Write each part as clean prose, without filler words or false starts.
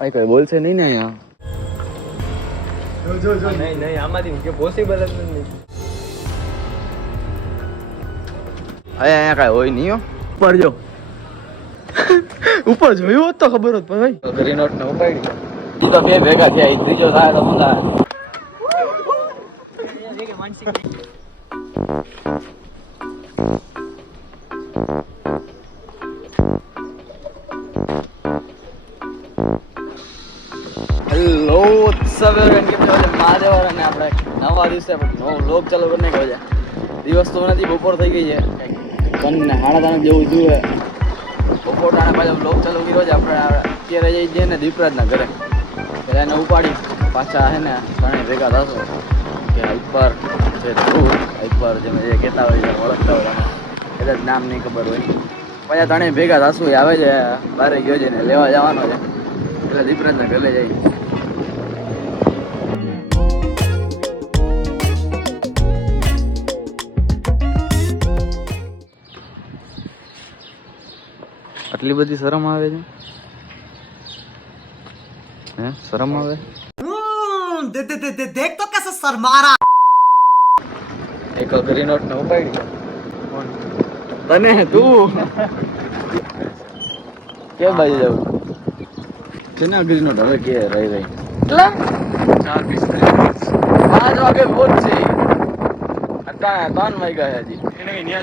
આ કઈ બોલશે નહીં ને અહીંયા. જો નહીં આમાંથી કે પોસિબલ જ નથી. અહીંયા કઈ હોય નહીં હો. ઉપર જો ઉપર જોયું હોત તો ખબર હોત ભાઈ. ગ્રીન નોટ ને ઉપાડી ઈ તો બે ભેગા થયા. ઈ ત્રીજો થાય તો મજા આવે. હેલો સવેરન કે મહાદેવર અને આપણે નવા દિવસે નવો વ્લોગ ચાલુ કરીને ગયો છે. દિવસ તો નથી, બપોર થઈ ગઈ છે. બંને હાડા જેવું જોઈએ. બપોર ટાણે પાછો વ્લોગ ચાલુ કર્યો છે. આપણે અત્યારે જઈ જઈએ ને દીપરાજના ઘરે. એટલે એને ઉપાડી પાછા છે ને ત્રણે ભેગા થશો કે હાઈપર છે તું હાઈપર જે જે કહેતા હોય છે ઓળખતા હોય એને એટલે જ નામ નહીં ખબર હોય. પાછા ત્રણે ભેગા થશું. એ આવે છે બારે ગયો છે ને લેવા જવાનો છે. એટલે દીપરાજના ઘરે જઈ આટલી બધી શરમ આવે છે. હે શરમ આવે? દેખ તો कैसे शर्मारा. એક ગ્રીન નોટ ને ઉપાડી તને તું કે બાજુ જાવ છે ને ગ્રીન નોટ હવે કે રહી કેટલા 5 વાગે પહોંચશે. અત્યારે 3 વાગ્યા છે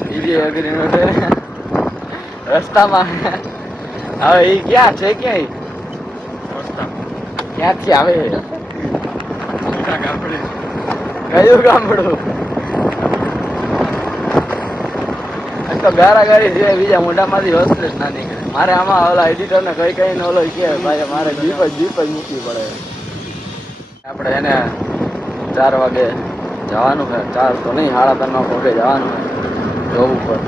હજી. એ ગ્રીન નોટ રસ્તામાં હવે એ ક્યાં છે? ક્યાંય ક્યાંથી આવે? કયું ગામડું? તો ગારાગારી છે બીજા મોઢામાંથી હસલે જ ના નીકળે. મારે આમાં ઓલા એડિટર ને કઈ ને ઓલો કે ભાઈ મારે જીપ જ મૂકવી પડે. આપણે એને 4 વાગે જવાનું છે. 4 તો નહીં 3:30 વાગે જવાનું છે જોબ ઉપર.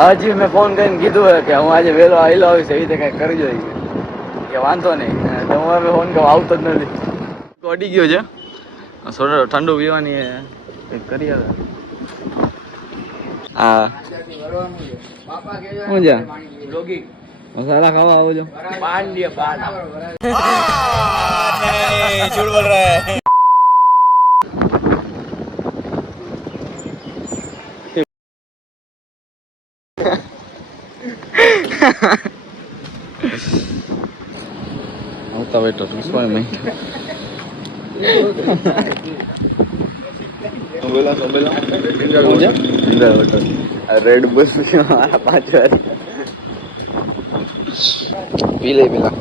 હજી મેં ફોન કરીને કીધું છે કે હું આજે વહેલો આવેલો આવીશ, એવી રીતે કંઈક કરજો કે વાંધો નહીં. તો હું હવે ફોન કહું આવતો જ નથી. અડી ગયો છે થોડો ઠંડુ પીવાની કંઈક કરી આવે. હા શું છે મસાલા ખાવા આવો છો? આવતા બેઠો રેડ બસ 5 વાર પી લે પેલા.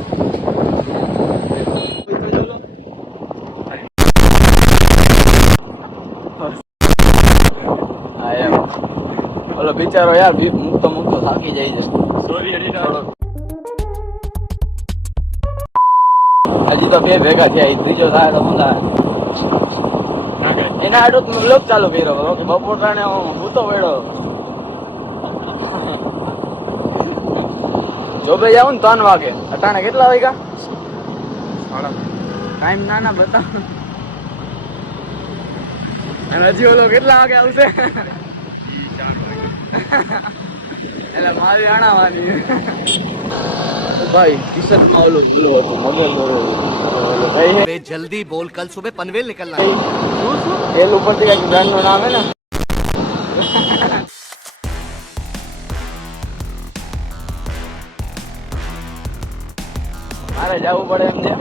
હા એમ ઓલો બિચારો યાર મૂકતો થાકી જાય છે. Sorry editor. હજી તો બે ભેગા થયા. ત્રીજો થાય તો મજા આવે. એના આડો બ્લોગ ચાલુ કર્યો કે બપોર ટાણે હું તો વેડો જોબે જાઉં ને 3 વાગે. અટાણે કેટલા વાગ્યા? ટાઈમ ના બતાવ. અને હજી ઓલો કેટલા વાગે આવશે? એટલે મારી આણાવાની ભાઈ કિશન માં ઓલું હતું મગલ દોરો. जल्दी बोल कल सुबह पनवेल निकलना. તેલ ઉપરથી કઈક બ્રાન્ડ નું નામ હે ને. મારે જવું પડે એમ છે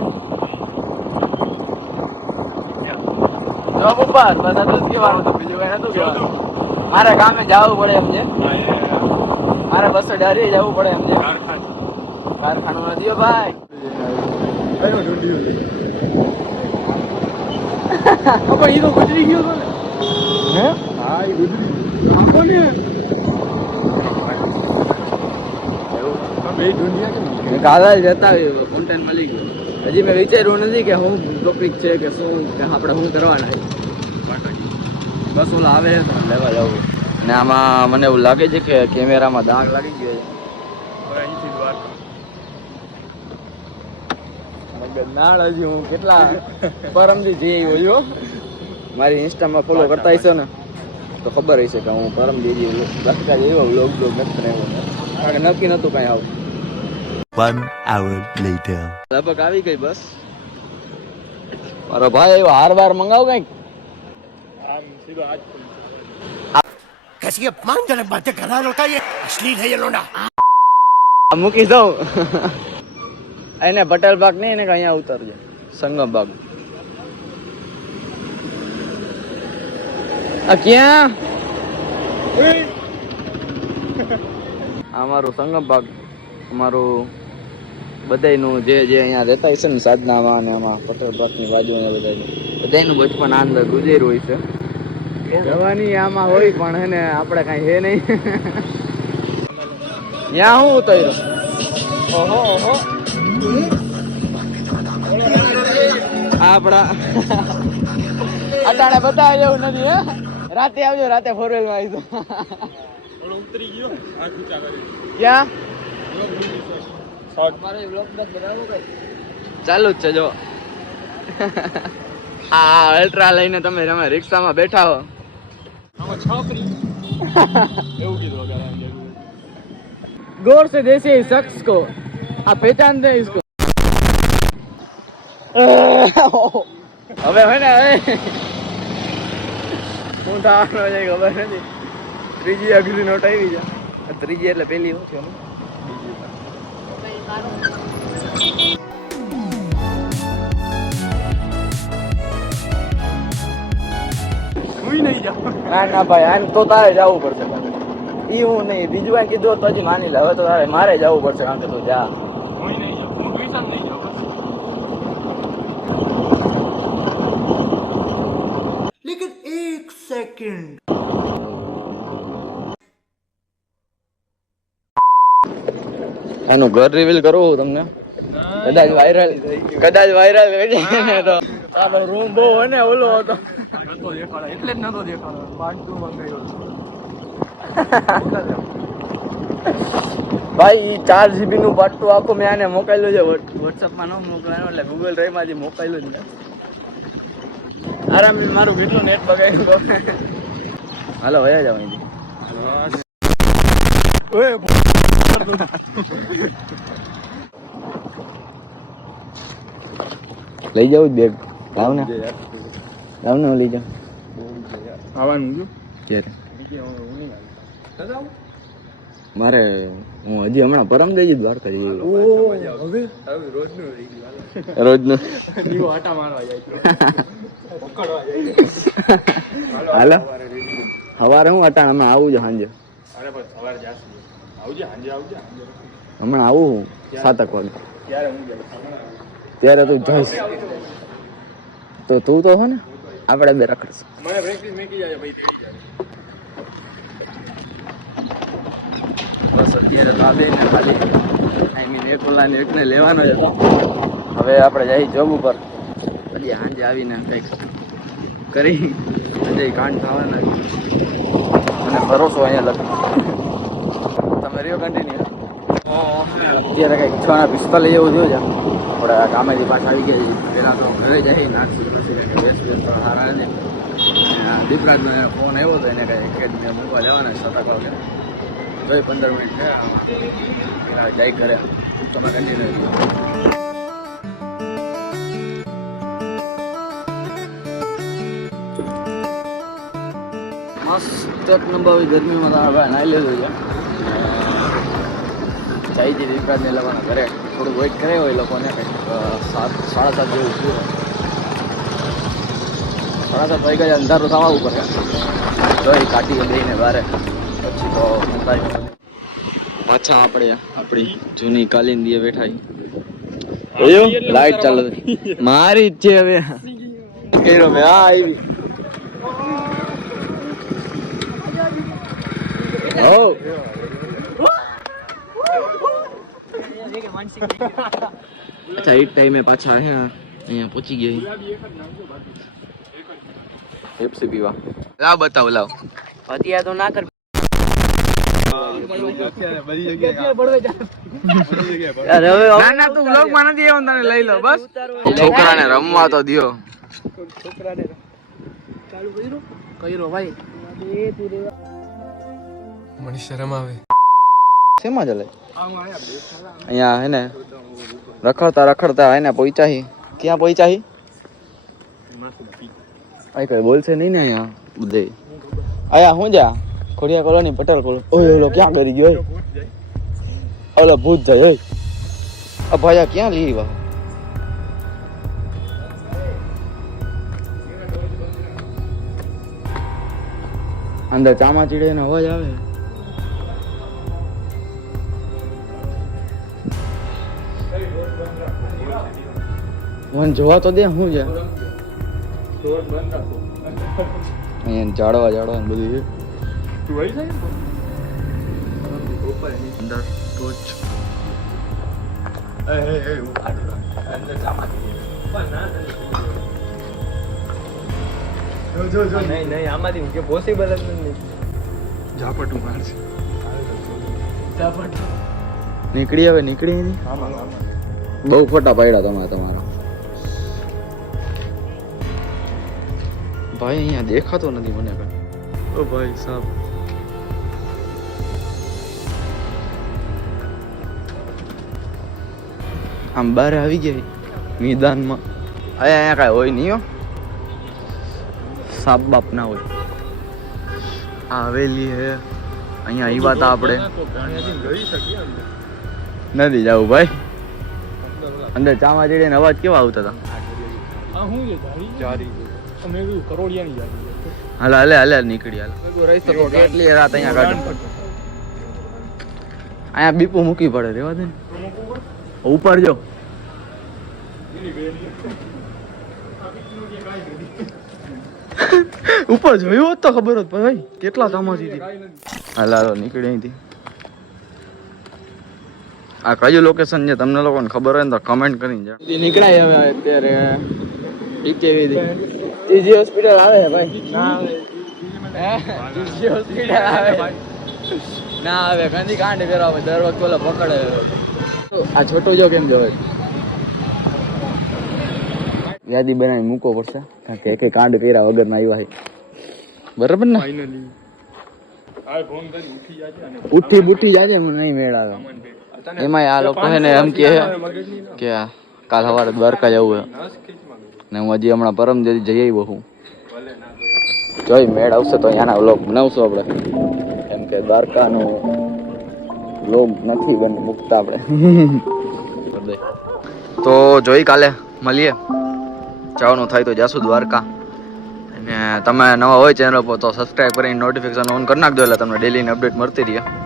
જોબ ઉપર. બસ હતું જ કહેવાનું હતું, બીજું કઈ નતું કહેવાનું. મારે ગામે જવું પડે એમ છે. મારે બસ ડારી જવું પડે એમ છે. કારખાનું નથી ભાઈ. પણ ઈ તો ગુજરી ગયો તો ને. હે હા ઈ ગુજરી આખો ને કાલે જતા કોન્ટેન્ટ મળી ગયો. હજી મેં વિચાર્યું નથી કે હું ટોપિક છે કે શું કે આપણે શું કરવાના. બસ ઓલા આવે લેવા જવું. ને આમાં મને એવું લાગે છે કે કેમેરામાં દાગ લાગી ગયો છે. નાળ હજી હું કેટલા પરમથી જઈ ગયો. મારી ઇન્સ્ટામાં ફોલો કરતા હશો ને તો ખબર હશે કે હું પરમ દીદી લખતા જ એવો વ્લોગ નથી રહ્યો. કારણ કે નક્કી નહોતું કાંઈ આવું. 1 hour later. લગભગ આવી ગઈ બસ. મારો ભાઈ હાર બાર મંગાવ કઈક. कैसी अपमानजनक बातें कर रहा लौटा ये अश्लील है ये लोना મૂકી દઉં એને પટેલ બાગ નહીં એને અહીંયા ઉતરજે સંગમ બાગ. આ ક્યાં અમારું સંગમ બાગ અમારું બધાયનું જે અહીંયા રહેતા હશે ને સાધનામાં અને આમાં પટેલ બાગની બાજુ બધાયનું બચપન આ અંદર ગુજર્યું હોય છે. જવાની આમાં હોય પણ હે ને આપણે કઈ હે નહીં. ત્યાં હું ઉતર્યો. ઓહો ઓહો આપડા અટાણે બતાવે એવું નથી. હે રાતે આવજો, રાતે ફોરવેલ માં આવી તો ઉતરી ગયો આ ખૂચા કરી ક્યાં અમારે વ્લોગ બસ બનાવો કે ચાલુ જ છે જો. આ અલ્ટ્રા લઈને તમે રિક્ષામાં બેઠા હો. આમાં છાપરી એવું કીધું અગર गौर से देखे इस शख्स को आप पहचानते हैं इसको. હવે હોય ને હવે શું થવાનું છે ખબર નથી. ત્રીજી અઘરી નોટ આવી છે. ત્રીજી એટલે પેલી શું છે હું નહીં જાઉં ના ના ભાઈ આને તો તારે જવું પડશે. ઈ હું નહીં, બીજું કઈ કીધું તો હજી માની લે. હવે તો તારે મારે જવું પડશે કારણ કે તું જા. હું નહીં જાઉં હું ટ્યુશન નહીં જાઉં लेकिन एक सेकंड એનું ઘર રિવીલ કરું તમને. કદાચ વાયરલ થઈ જાય ને તો આપણો રૂમ બહુ હોય ને ઓલો હતો. નતો દેખાડો એટલે જ નતો દેખાડો પાર્ટ 2 મંગાવ્યો ભાઈ 4 GB નું પાટું આખું મેં આને મોકલ્યું છે. વોટ્સઅપમાં ન મોકલાયું એટલે ગૂગલ ડ્રાઈવ માંથી મોકલ્યું છે. આરામ મારું કેટલું નેટ બગાડ્યું. હાલો વયા જાવ અહીંથી. લઈ જાવ બેગ. લાવ ને લઈ જાવ. આવવાનું જો ક્યારે મારે હું હજી હમણાં પરમ દઈ જ દ્વારકા જઈ હવે રોજનું રહી ગયું રોજનું દીવો આટા મારવા જાય પકડવા જાય હાલો સવારે હું અટાણ હમણાં આવું છું સાંજે. અરે બસ સવારે જાશું આવજે સાંજે હમણાં આવું હું 7 વાગે. ત્યારે હું જાય ત્યારે તું જઈશ તો તું તો હો ને આપણે બે રખડશું. મને પ્રેક્ટિસ મેકી જાય ભાઈ તેડી જાય બસ અત્યારે તો આ બે ને ખાલી આઈ મીન એક ઓલા ને એકને લેવાનો જ હતો. હવે આપણે જઈ જોબ ઉપર. હજી સાંજે આવીને કંઈક કરી હજી કાંડ થવાના અને ભરોસો અહીંયા લખ. તમે રહ્યો કન્ટિન્યુ. અત્યારે કંઈક 6:45 જેવું થયું છે. આપણે આ કામેથી પાછા આવી ગયા છીએ. પહેલાં તો ઘરે જઈ નાખશું પછી બેસ તો સારા ને દીપરાજનો ફોન આવ્યો હતો એને કંઈ એકેડમી મૂકવા જવાના 7 વાગે. ભાઈ 15 મિનિટ થયા જાય ઘરે. તમે કન્ટિન્યુ. મસ્ત એક નંબર ગરમીમાં તો હવે નાહી લીધું છે. જાય છે દીપરાજને લેવાના ઘરે. થોડું વેઇટ કરે હોય એ લોકોને કંઈક 7:30 જેવું થયું. 7:30 વાગ્યા અંધારું થવા ઉપર છે. જોઈ કાઢીએ દઈને બારે પછી તો પાછા આપણે આપણી જૂની કાલિંદીએ બેઠા. લાઈટ ચાલુ મારી જ છે હવે. કર્યો મેં હા આવી. અચ્છા એ ટાઈમે પાછા અહીંયા પહોંચી ગયા. પેપ્સી પીવા લાવ બતાવ લાવ. અત્યારે તો ના કર. ના ના તું વ્લોગ માં નથી આવ્યો તને લઈ લો બસ. છોકરાને રમવા તો દિયો. છોકરાને ચાલુ કર્યો ભાઈ. મને શરમ આવે. શેમાં ચાલે અહીંયા હે ને રખડતા હે ને પહોંચ્યા હી ક્યાં પહોંચ્યા હી આ કઈ બોલશે નહીં ને અહીંયા બધે આયા હું જા ખોડિયા કોલોની પટેલ કોલો ઓય ઓલો ક્યાં કરી ગયો ઓય ઓલો ભૂત જાય ઓય આ ભાયા ક્યાં લઈ વા અંદર ચામાચીડે નો અવાજ આવે મને જોવા તો દે હું છે અહીંયા જાડવા ને બધું છે અંદર ટોચ નહીં આમાંથી કે પોસિબલ જ નથી ઝાપટું મારશે નીકળી નહીં બહુ ફોટા પાડ્યા તમારા ભાઈ અહીંયા દેખાતો નથી મને કઈ ઓ ભાઈ સાહેબ આમ બહાર આવી ગયા મેદાનમાં અહીંયા કાંઈ હોય નહીં હો સાપ બાપ ના હોય આ હવેલી હે અહીંયા આવ્યા હતા આપણે નથી જવું ભાઈ અંદર ચામાં ચડીને અવાજ કેવા આવતા હતા હાલે નીકળી કેટલી રાત અહીંયા કાઢ અહીંયા બીપુ મૂકી પડે રેવા દે ને ઉપર જો ઉપર જોયું હોત તો ખબર હોત ભાઈ કેટલા ચામાચી હાલો નીકળી અહીંથી આ કયું લોકેશન છે તમને લોકોને ખબર હોય ને તો કમેન્ટ કરીને જાણ નીકળાય હવે અત્યારે ઈજી હોસ્પિટલ આવે છે ભાઈ ઈજી હોસ્પિટલ આવે ના આવે કંદી કાંડ ફેરવા દર વખતે ઓલા પકડે આ છોટો જો કેમ જોવે યાદી બનાવી મૂકવો પડશે કારણ કે એક કાંડ કર્યા વગર ના આવ્યા બરાબર ને ઉઠી બુઠી જાજે મને નહીં મેળ આવે એમાં આ લોકો છે ને એમ કે કાલ સવારે દ્વારકા જવું ને હું હજી હમણાં પરમ જઈ આવ્યો હું જોઈ મેળ આવશે તો અહીંયાના વ્લોગ બનાવશું આપણે એમ કે દ્વારકાનો વ્લોગ નથી મૂકતા આપણે તો જોઈ કાલે મળીએ જવાનું થાય તો જાશું દ્વારકા અને તમે નવા હોય ચેનલ પર તો સબસ્ક્રાઈબ કરીને નોટિફિકેશન ઓન કરી નાખજો એટલે તમને ડેલીની અપડેટ મળતી રહે